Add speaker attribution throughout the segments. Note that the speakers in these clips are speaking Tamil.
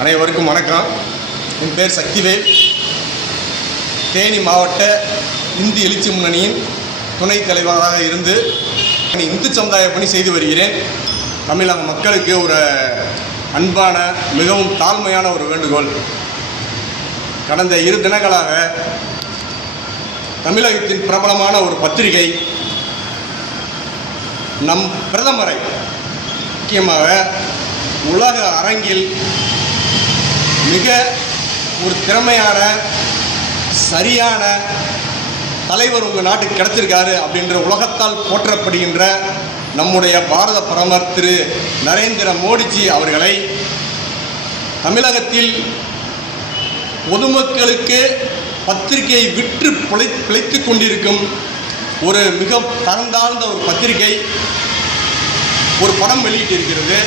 Speaker 1: அனைவருக்கும் வணக்கம். என் பேர் சக்திவேல் தேனி மாவட்ட இந்து எழுச்சி முன்னணியின் துணைத் தலைவராக இருந்து இந்து சமுதாய பணி செய்து வருகிறேன். தமிழக மக்களுக்கு ஒரு அன்பான மிகவும் தாழ்மையான ஒரு வேண்டுகோள். கடந்த இரு தினங்களாக தமிழகத்தின் பிரபலமான ஒரு பத்திரிகை நம் பிரதமரை முக்கியமாக உலக அரங்கில் மிக ஒரு திறமையான சரியான தலைவர் உங்கள் நாட்டுக்கு கிடைச்சிருக்காரு அப்படின்ற உலகத்தால் போற்றப்படுகின்ற நம்முடைய பாரத பிரதமர் திரு நரேந்திர மோடிஜி அவர்களை தமிழகத்தில் பொதுமக்களுக்கு பத்திரிகையை விற்று பிழை பிழைத்து கொண்டிருக்கும் ஒரு மிக தரந்தாழ்ந்த ஒரு பத்திரிகை ஒரு படம் வெளியிட்டிருக்கிறது.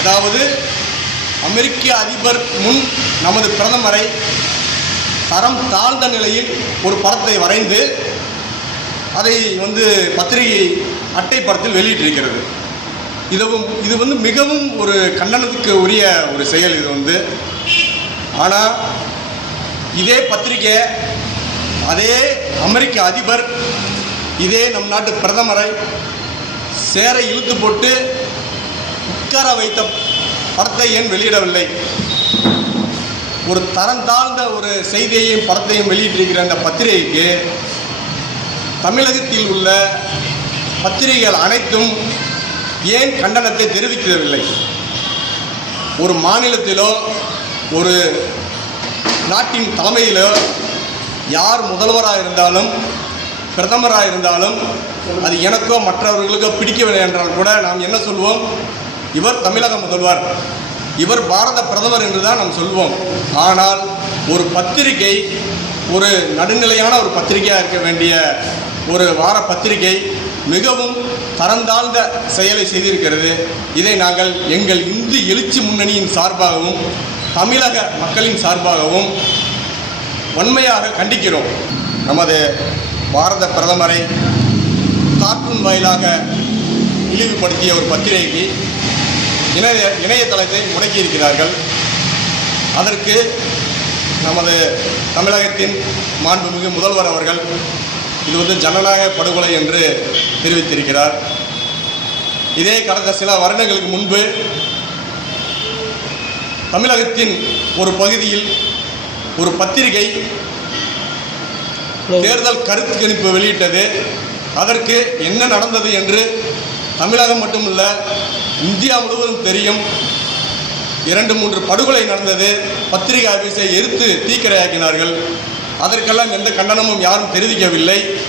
Speaker 1: அதாவது அமெரிக்க அதிபர் முன் நமது பிரதமரை தரம் தாழ்ந்த நிலையில் ஒரு படத்தை வரைந்து அதை வந்து பத்திரிகை அட்டை படத்தில் வெளியிட்டிருக்கிறது. இதுவும் இது வந்து மிகவும் ஒரு கண்டனத்துக்கு உரிய ஒரு செயல் இது வந்து. ஆனால் இதே பத்திரிகை அதே அமெரிக்க அதிபர் இதே நம் நாட்டு பிரதமரை சேரை இழுத்து போட்டு உட்கார வைத்த படத்தை ஏன் வெளியிடவில்லை? ஒரு தரம் தாழ்ந்த ஒரு செய்தியையும் படத்தையும் வெளியிட்டிருக்கிற அந்த பத்திரிகைக்கு தமிழகத்தில் உள்ள பத்திரிகைகள் அனைத்தும் ஏன் கண்டனத்தை தெரிவிக்கவில்லை? ஒரு மாநிலத்திலோ ஒரு நாட்டின் தலைமையிலோ யார் முதல்வராக இருந்தாலும் பிரதமராக இருந்தாலும் அது எனக்கோ மற்றவர்களுக்கோ பிடிக்கவில்லை என்றால் கூட நாம் என்ன சொல்வோம்? இவர் தமிழக முதல்வர். இவர் பாரத பிரதமர் என்று தான் நாம் சொல்வோம். ஆனால் ஒரு பத்திரிகை ஒரு நடுநிலையான ஒரு பத்திரிகையாக இருக்க வேண்டிய ஒரு வார பத்திரிகை மிகவும் தரந்தாழ்ந்த செயலை செய்திருக்கிறது. இதை நாங்கள் எங்கள் இந்து எழுச்சி முன்னணியின் சார்பாகவும் தமிழக மக்களின் சார்பாகவும் வன்மையாக கண்டிக்கிறோம். நமது பாரத பிரதமரை கார்ட்டூன் வாயிலாக இழிவுபடுத்திய ஒரு பத்திரிகைக்கு இணைய இணையதளத்தை முடக்கியிருக்கிறார்கள். அதற்கு நமது தமிழகத்தின் மாண்புமிகு முதல்வர் அவர்கள் இது வந்து ஜனநாயக படுகொலை என்று தெரிவித்திருக்கிறார். இதே கடந்த சில வருடங்களுக்கு முன்பு தமிழகத்தின் ஒரு பகுதியில் ஒரு பத்திரிகை தேர்தல் கருத்து கணிப்பு வெளியிட்டது. அதற்கு என்ன நடந்தது என்று தமிழகம் மட்டுமல்ல இந்தியா முழுவதும் தெரியும். இரண்டு மூன்று படுகொலை நடந்தது. பத்திரிகை ஆபீஸை எரித்து தீக்கிரையாக்கினார்கள். அதற்கெல்லாம் எந்த கண்டனமும் யாரும் தெரிவிக்கவில்லை.